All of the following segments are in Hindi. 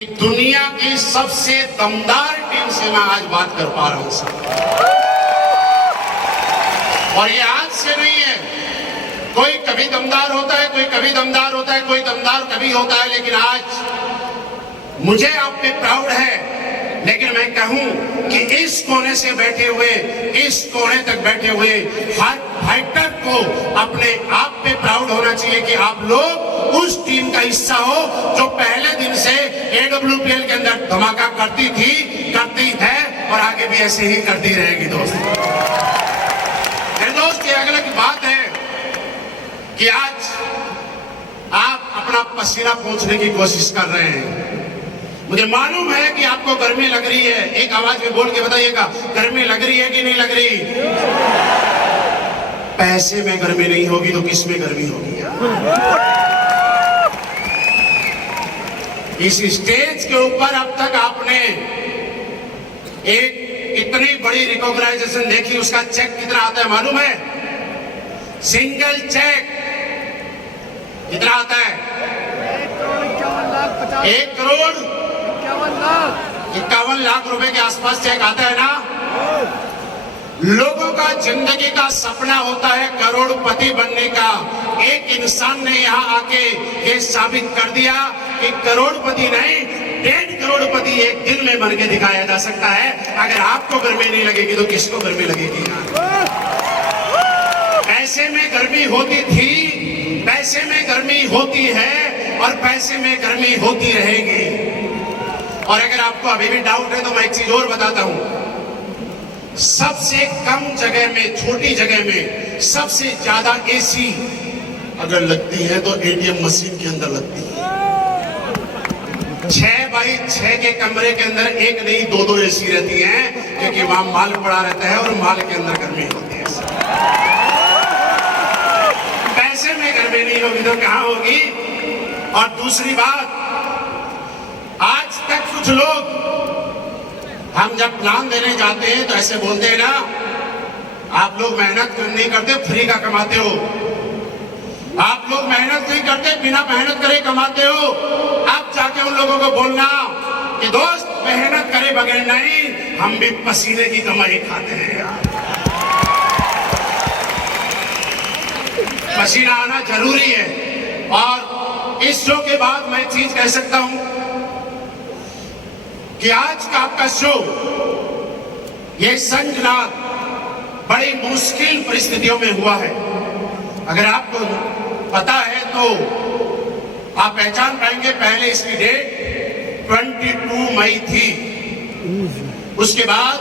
दुनिया की सबसे दमदार टीम से मैं आज बात कर पा रहा हूं सर। और ये आज से नहीं है, कोई कभी दमदार होता है, कोई कभी दमदार होता है, कोई दमदार कभी होता है, लेकिन आज मुझे आप पे प्राउड है। लेकिन मैं कहूं कि इस कोने से बैठे हुए, इस कोने तक बैठे हुए हर फाइटर को अपने आप पे प्राउड होना चाहिए कि आप लोग उस टीम का हिस्सा हो जो पहले दिन से AWPL के अंदर धमाका करती थी, करती है और आगे भी ऐसे ही करती रहेगी। दोस्त ये अगले की बात है कि आज आप अपना पसीना पोंछने की कोशिश कर रहे हैं। मुझे मालूम है कि आपको गर्मी लग रही है, एक आवाज में बोल के बताइएगा, गर्मी लग रही है कि नहीं लग रही? पैसे में गर्मी नहीं होगी तो किस में गर्मी होगी? इस स्टेज के ऊपर अब तक आपने एक इतनी बड़ी रिकॉग्नाइजेशन देखी, उसका चेक कितना आता है मालूम है? सिंगल चेक कितना आता है? 1,51,00,000 रुपए के आसपास चेक आता है ना। लोगों का जिंदगी का सपना होता है करोड़पति बनने का। एक इंसान ने यहाँ आके ये साबित कर दिया कि करोड़पति नहीं, 1.5 करोड़पति एक दिन में बन के दिखाया जा सकता है। अगर आपको गर्मी नहीं लगेगी तो किसको गर्मी लगेगी यार? पैसे में गर्मी होती थी, पैसे में गर्मी होती है और पैसे में गर्मी होती रहेगी। और अगर आपको अभी भी डाउट है तो मैं एक चीज और बताता हूं। सबसे कम जगह में, छोटी जगह में सबसे ज्यादा AC अगर लगती है तो ATM मशीन के अंदर लगती है। 6x6 के कमरे के अंदर एक नहीं 2-2 AC रहती हैं, क्योंकि वहां माल पड़ा रहता है और माल के अंदर गर्मी होती है। पैसे में गर्मी नहीं होगी तो कहां होगी? और दूसरी बात, आज तक कुछ लोग, हम जब प्लान देने जाते हैं तो ऐसे बोलते हैं ना, आप लोग मेहनत नहीं करते, फ्री का कमाते हो। आप लोग मेहनत नहीं करते, बिना मेहनत करे कमाते हो। आप जाके उन लोगों को बोलना कि दोस्त मेहनत करे बगैर नहीं, हम भी पसीने की कमाई खाते हैं यार। पसीना आना जरूरी है। और इस शो के बाद मैं चीज कह सकता हूं कि आज का आपका शो, ये संजनाद बड़ी मुश्किल परिस्थितियों में हुआ है। अगर आपको पता है तो आप पहचान पाएंगे। पहले इसकी डेट 22 मई थी, उसके बाद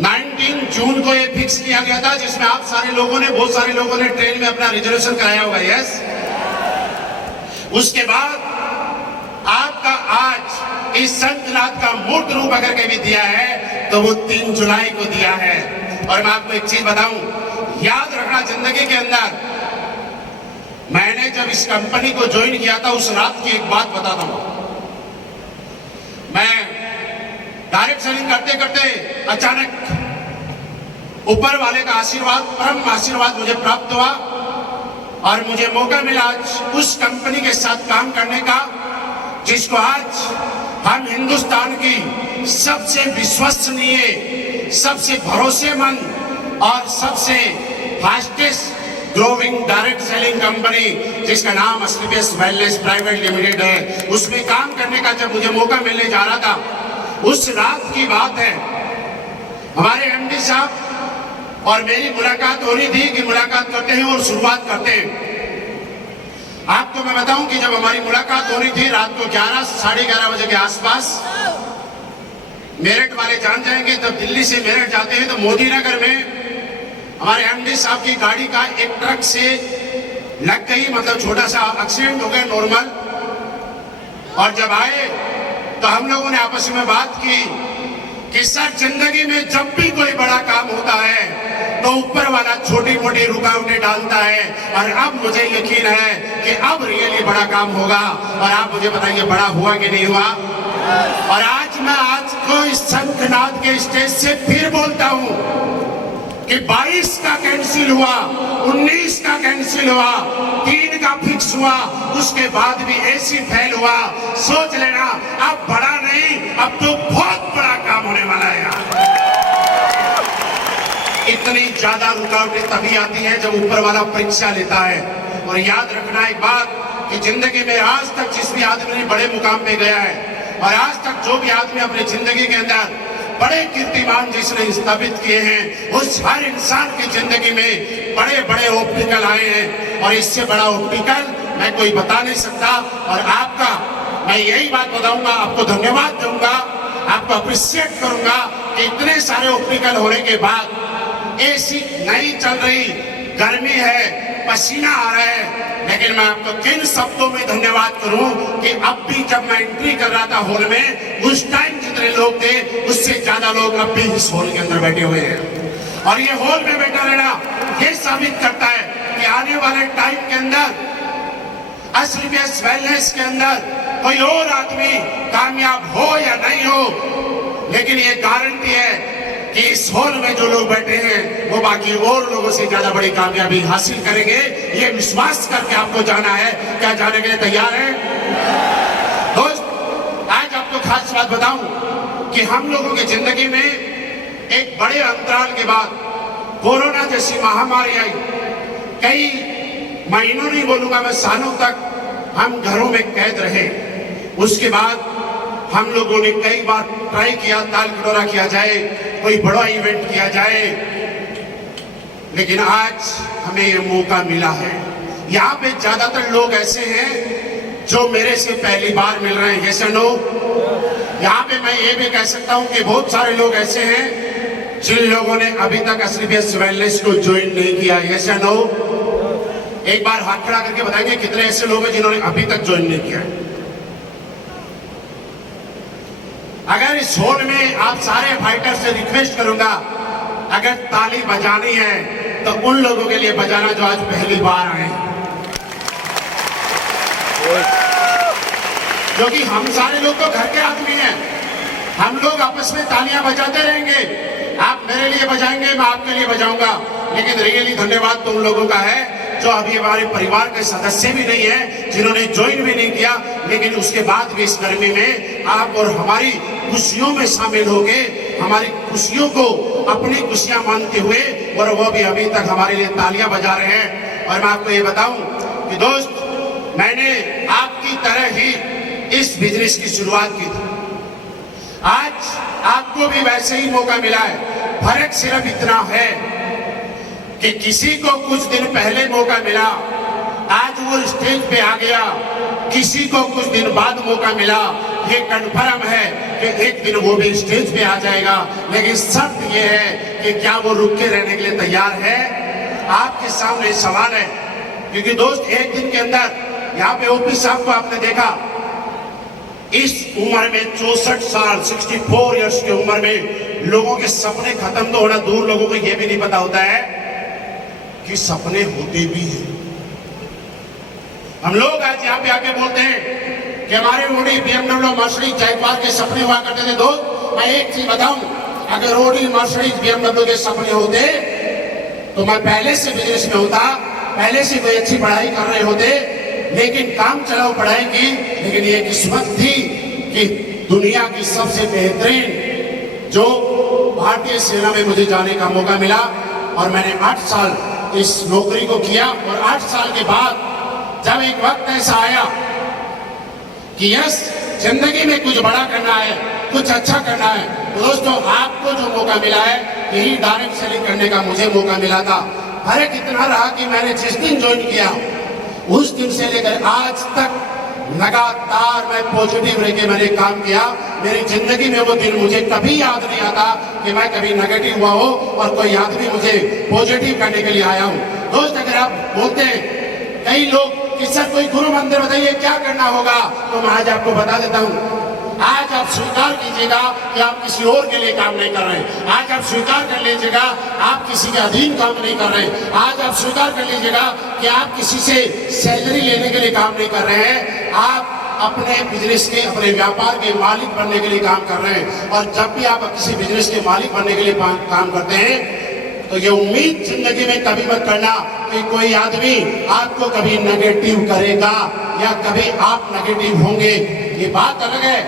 19 जून को ये फिक्स किया गया था, जिसमें आप सारे लोगों ने, बहुत सारे लोगों ने ट्रेन में अपना रिजर्वेशन कराया होगा। यस। उसके बाद आपका आज इस संजनाद का मूर्त रूप अगर कभी दिया है तो वो 3 जुलाई को दिया है। और मैं आपको एक चीज बताऊं, याद रखना, जिंदगी के अंदर मैंने जब इस कंपनी को ज्वाइन किया था, उस रात की एक बात बताता हूं। मैं डायरेक्ट सेलिंग करते करते अचानक ऊपर वाले का आशीर्वाद, परम आशीर्वाद मुझे प्राप्त हुआ और मुझे मौका मिला उस कंपनी के साथ काम करने का, जिसको आज हम हिंदुस्तान की सबसे विश्वसनीय, सबसे भरोसेमंद और सबसे fastest growing direct selling company, जिसका नाम एस्क्लेपियस वेलनेस प्राइवेट लिमिटेड है, उसमें काम करने का जब मुझे मौका मिलने जा रहा था, उस रात की बात है। हमारे MD साहब और मेरी मुलाकात होनी थी कि मुलाकात करते हैं और शुरुआत करते हैं। आपको मैं बताऊं कि जब हमारी मुलाकात होनी थी रात को 11, साढ़े 11 बजे के आसपास, मेरठ वाले जान जाएंगे, तब दिल्ली से मेरठ जाते हैं तो मोदी नगर में हमारे MD साहब की गाड़ी का एक ट्रक से लग गई, मतलब छोटा सा एक्सीडेंट हो गया, नॉर्मल। और जब आए तो हम लोगों ने आपस में बात की कि सर, जिंदगी में जब भी कोई बड़ा काम होता है तो ऊपर वाला छोटी मोटी रुकावटें डालता है, और अब मुझे यकीन है कि अब रियली बड़ा काम होगा। और आप मुझे बताइए, बड़ा हुआ कि नहीं हुआ? और आज मैं आज को इस संजनाद के स्टेज से फिर बोलता हूं कि 22 का कैंसिल हुआ, 19 का कैंसिल हुआ, 3 का फिक्स हुआ, उसके बाद भी एसी फेल हुआ। सोच लेना अब बड़ा नहीं, अब तो बहुत बड़ा काम होने वाला है यार। इतनी ज्यादा रुकावटें तभी आती है जब ऊपर वाला परीक्षा लेता है। और याद रखना एक बात कि जिंदगी में आज तक जिस भी आदमी ने बड़े मुकाम पे गया है, और आज तक जो भी आदमी अपनी जिंदगी के अंदर बड़े कीर्तिमान जिसने स्थापित किए हैं, उस हर इंसान की जिंदगी में बड़े बड़े ऑब्स्टिकल आए हैं। और इससे बड़ा ऑब्स्टिकल मैं कोई बता नहीं सकता। और आपका मैं यही बात बताऊंगा, आपको धन्यवाद दूंगा, आपको अप्रिशिएट करूंगा कि इतने सारे ऑब्स्टिकल होने के बाद एसी नहीं चल रही, गर्मी है, पसीना आ रहा है, लेकिन मैं आपको किन शब्दों में धन्यवाद करूं कि अब भी जब मैं एंट्री कर रहा था हॉल में, उस टाइम जितने लोग थे उससे ज्यादा लोग अब भी इस हॉल के अंदर बैठे हुए हैं। और ये हॉल में बैठा रहना ये साबित करता है कि आने वाले टाइम के अंदर एसलीपीएस वेलनेस के अंदर कोई और आदमी कामयाब हो या नहीं हो, लेकिन ये गारंटी है कि इस हॉल में जो लोग बैठे हैं वो बाकी और लोगों से ज्यादा बड़ी कामयाबी हासिल करेंगे। ये विश्वास करके आपको जाना है। क्या जाने के लिए तैयार है दोस्त? आज आपको खास बात बताऊं कि हम लोगों की जिंदगी में एक बड़े अंतराल के बाद कोरोना जैसी महामारी आई। कई महीनों नहीं बोलूंगा मैं, सालों तक हम घरों में कैद रहे। उसके बाद हम लोगों ने कई बार ट्राई किया, ताल कटोरा किया जाए, कोई बड़ा इवेंट किया जाए, लेकिन आज हमें ये मौका मिला है। यहाँ पे ज्यादातर लोग ऐसे हैं जो मेरे से पहली बार मिल रहे हैं, यस और नो? यहाँ पे मैं ये भी कह सकता हूँ कि बहुत सारे लोग ऐसे हैं जिन लोगों ने अभी तक एसलीपीएस वेलनेस को ज्वाइन नहीं किया, यस और नो? एक बार हाथ खड़ा करके बताएंगे कितने ऐसे लोग हैं जिन्होंने अभी तक ज्वाइन नहीं किया है। अगर इस हॉल में आप सारे फाइटर से रिक्वेस्ट करूंगा, अगर ताली बजानी है तो उन लोगों के लिए बजाना जो आज पहली बार आए, क्योंकि हम सारे लोग तो घर के आदमी हैं। हम लोग आपस में तालियां बजाते रहेंगे, आप मेरे लिए बजाएंगे, मैं आपके लिए बजाऊंगा। लेकिन रियली धन्यवाद तो उन लोगों का है जो अभी हमारे परिवार के सदस्य भी नहीं है, जिन्होंने ज्वाइन भी नहीं किया, लेकिन उसके बाद भी इस गर्मी में आप और हमारी खुशियों में शामिल हो गए, हमारी खुशियों को अपनी खुशियां मानते हुए, और वो भी अभी तक हमारे लिए तालियां बजा रहे हैं। और मैं आपको ये बताऊं कि दोस्त, मैंने आपकी तरह ही इस बिजनेस की शुरुआत की थी। आज आपको भी वैसे ही मौका मिला है। फर्क सिर्फ इतना है कि किसी को कुछ दिन पहले मौका मिला, आज वो स्टेज पे आ गया, किसी को कुछ दिन बाद मौका मिला। ये कन्फर्म है कि एक दिन वो भी स्टेज पे आ जाएगा, लेकिन शर्त ये है कि क्या वो रुक के रहने के लिए तैयार है? आपके सामने सवाल है, क्योंकि दोस्त एक दिन के अंदर यहाँ पे ओपी साहब को आपने देखा, इस उम्र में 64 साल 64 इयर्स की उम्र में लोगों के सपने खत्म तो होना दूर, लोगों को यह भी नहीं पता होता है कि सपने होते भी हैं। हम लोग आज यहाँ पे आके बोलते हैं कि हमारे ओडी BMW मर्सिडीज जैगवार के सपने हुआ करते थे। दोस्त मैं एक चीज बताऊं, अगर ओडी मर्सिडीज BMW के सपने होते तो मैं पहले से बिजनेस में होता, पहले से कोई अच्छी पढ़ाई कर रहे होते, लेकिन काम चलाओ पढ़ाई की। लेकिन ये किस्मत थी कि दुनिया की सबसे बेहतरीन जो भारतीय सेना में मुझे जाने का मौका मिला, और मैंने 8 साल इस नौकरी को किया। और 8 साल के बाद जब एक वक्त ऐसा आया कि यस जिंदगी में कुछ बड़ा करना है, कुछ अच्छा करना है, तो दोस्तों आपको जो मौका मिला है यही डायरेक्ट सेलिंग करने का मुझे मौका मिला था। फर्क इतना रहा कि मैंने जिस दिन ज्वाइन किया उस दिन से लेकर आज तक लगातार मैं पॉजिटिव रह के मैंने काम किया। मेरी जिंदगी में वो दिन मुझे कभी याद नहीं आता कि मैं कभी नेगेटिव हुआ हो और कोई आदमी मुझे पॉजिटिव करने के लिए आया हूँ। दोस्त अगर आप बोलते हैं कई लोग कि सर कोई गुरु मंदिर बताइए क्या करना होगा, तो मैं आज आपको बता देता हूँ। आज आप स्वीकार कीजिएगा कि आप किसी और के लिए काम नहीं कर रहे। आज आप स्वीकार कर लीजिएगा आप किसी के अधीन काम नहीं कर रहे। आज आप स्वीकार कर लीजिएगा कि आप किसी से सैलरी लेने के लिए काम नहीं कर रहे हैं। आप अपने बिजनेस के, अपने व्यापार के मालिक बनने के लिए काम कर रहे हैं। और जब भी आप किसी बिजनेस के मालिक बनने के लिए काम करते हैं, तो ये उम्मीद जिंदगी में कभी मत करना कि कोई आदमी आपको कभी नेगेटिव करेगा या कभी आप नेगेटिव होंगे। ये बात अलग है,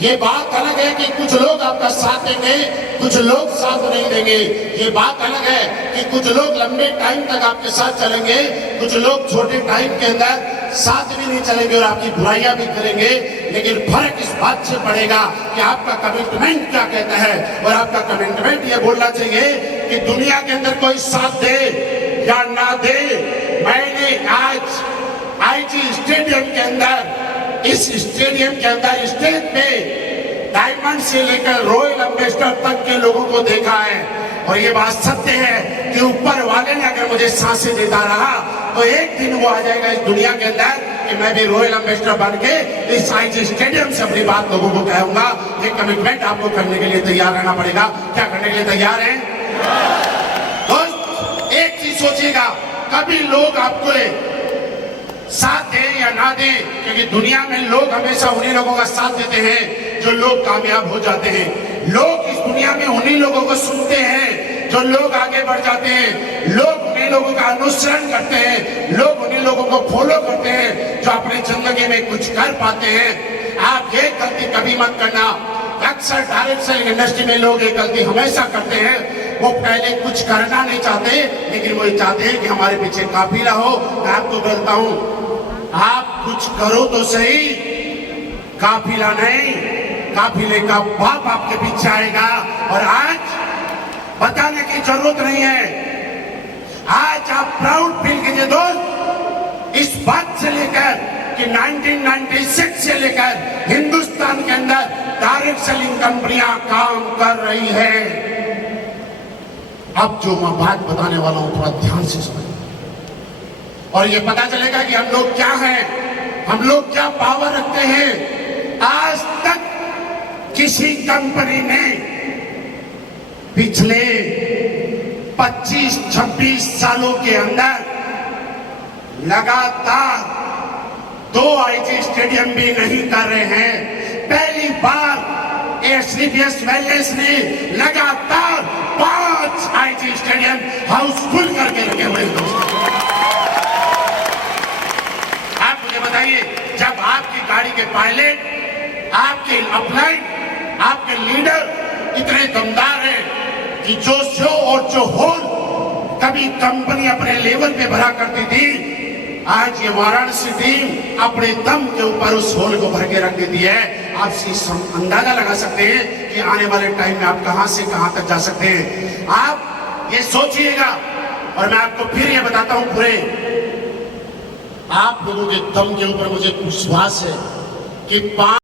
ये बात अलग है कि कुछ लोग आपका साथ देंगे, कुछ लोग साथ नहीं देंगे। ये बात अलग है कि कुछ लोग लंबे टाइम तक आपके साथ चलेंगे, कुछ लोग छोटे टाइम के अंदर साथ भी नहीं चलेंगे और आपकी बुराइयां भी करेंगे। लेकिन फर्क इस बात से पड़ेगा कि आपका कमिटमेंट क्या कहता है। और आपका कमिटमेंट ये बोलना चाहिए कि दुनिया के अंदर कोई साथ दे या ना दे, मैंने आज आईजी स्टेडियम के अंदर, इस स्टेडियम के अंदर स्टेज पे डायमंड से लेकर रॉयल एम्बेसडर तक के लोगों को देखा है। और ये बात सत्य है कि ऊपर वाले ने अगर मुझे सांसें देता रहा तो एक दिन वो आ जाएगा इस दुनिया के अंदर कि मैं भी रॉयल एम्बेसडर बन के इस आईजी स्टेडियम से अपनी बात लोगों को कहूंगा। ये कमिटमेंट आपको करने के लिए तैयार रहना पड़ेगा। क्या करने के लिए तैयार हैं दोस्त? एक चीज सोचिएगा, कभी लोग आपको साथ दें या ना दें, क्योंकि दुनिया में लोग हमेशा उन्हीं लोगों का साथ देते हैं जो लोग कामयाब हो जाते हैं। लोग इस दुनिया में उन्हीं लोगों को सुनते हैं जो लोग आगे बढ़ जाते हैं। लोग उन्हीं लोगों का अनुसरण करते हैं, लोग उन्हीं लोगों को फॉलो करते हैं जो अपनी जिंदगी में कुछ कर पाते हैं। आप ये गलती कभी मत करना। अक्सर डायरेक्ट सेलिंग इंडस्ट्री में लोग ये गलती हमेशा करते हैं, वो पहले कुछ करना नहीं चाहते, लेकिन वो ये चाहते हैं कि हमारे पीछे काफिला हो। मैं आपको बोलता हूं, आप कुछ करो तो सही, काफिला नहीं, काफिले का बाप आपके पीछे आएगा। और आज बताने की जरूरत नहीं है, आज आप प्राउड फील कीजिए दोस्त, इस बात से लेकर कि 1996 से लेकर हिंदुस्तान के अंदर डायरेक्ट सेलिंग कंपनियां काम कर रही है। अब जो मैं बात बताने वाला हूं थोड़ा ध्यान से सुनिए और ये पता चलेगा कि हम लोग क्या हैं, हम लोग क्या पावर रखते हैं। आज तक किसी कंपनी ने पिछले 25-26 सालों के अंदर लगातार 2 आईजी स्टेडियम भी नहीं कर रहे हैं। पहली बार एसडीपीएस वेलनेस ने लगातार 5 आईजी स्टेडियम हाउसफुल करके रखे हुए दोस्तों। आप मुझे बताइए, जब आपकी गाड़ी के पायलट, आपके अपलाइन, आपके लीडर इतने दमदार हैं कि जो शो और जो होल कभी कंपनी अपने लेवल पे भरा करती थी, आज ये वाराणसी टीम अपने दम के ऊपर उस होल को भर के रख देती है। आप अंदाजा लगा सकते हैं कि आने वाले टाइम में आप कहां से कहां तक जा सकते हैं। आप ये सोचिएगा और मैं आपको फिर ये बताता हूं, पूरे आप लोगों के दम के ऊपर मुझे विश्वास है कि